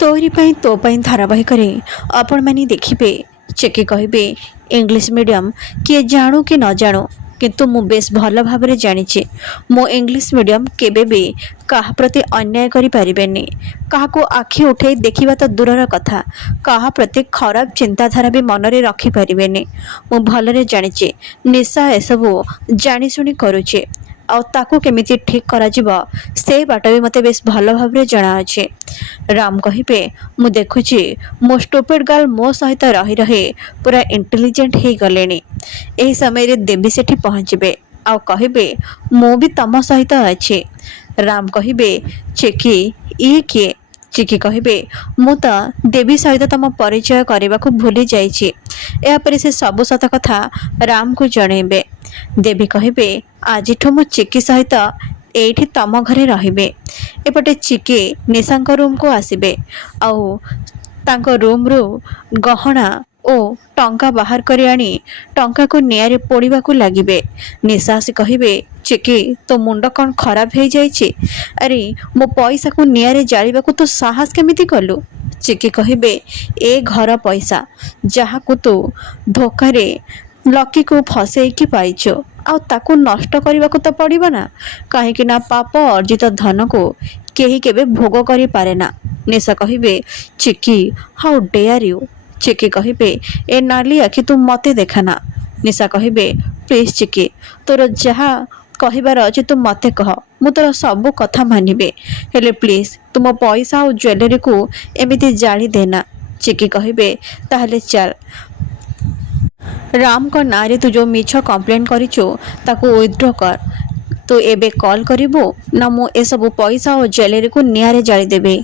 तोरी पाई तो पाई धारावाहिक आपण मैंने देखिए चेकी कहे इंग्लिश मीडियम किए जानू कि न जानू किंतु मु बेस भल भाव जानी मो इंग्लिश मीडियम केबे भी कहा प्रति अन्याय करि परिबेनी काहाको आखि उठे देखिबा तो दूरर कथा कहा प्रति खराब चिंताधारा भी मन रे रखि परिबेनी मु भलरे जानी निशा एसबू जानी शुणी करुचे आ ताकू केमिति ठीक करा जिवो से बाट भी मते बेस भल भाव जना अछि। राम कहिबे मु देखुची मो स्टुपिड गर्ल मो सहित रही रही पूरा इंटेलिजेंट हो गलेनी एही समय रे देवी सेठी पहुँचबे आ कहिबे मु भी तम सहित अछि। राम कहिबे चिकी ई किए चिकी कहिबे मु तो देवी सहित तम परिचय करने को भूली जाइछि। यापर से सब सत कथा राम को जणेबे देवी कहिबे आज मु चिकी सहित एठी तम घरे रहिबे एपटे चिकी निशांक रूम को आसिबे आउ तांको रूम रो गहना ओ टंका बाहर करी आनी टंका को नियारे पोड़ीबा को लागिबे। निशा से कहिबे चिकी तो मुंड कौन खराब हो जाइछि अरे मो पैसा को नियारे जालिबा को तो साहस केमिति कलु। चिकी कहिबे ए घर पैसा जहा को तो धोखारे लकी को फसई कि पाइछ आ ताकू नष्ट करने को तो पड़िबा ना कहीं ना पाप अर्जित धन को केही केबे भोग करि पारे ना। निशा कहिबे चिकी हाउ डेयर यू चिकी कहिबे ए नाली आखि तू मते देखाना। निशा कहिबे प्लीज चिकी तोर जहा कहिबार अछि तू मते कह मु तोर सब कथा मानिबे हेले प्लीज तुम पैसा और ज्वेलरी को एमिति जाली देना। चिकी कहिबे ताहले चल राम को नारे तू जो मिछ कंप्लेन करिचो ताको विथड्रॉ कर तो एबे कॉल करिवो ना मु ए सब पैसा और ज्वेलरी को नियारे जाली देबे।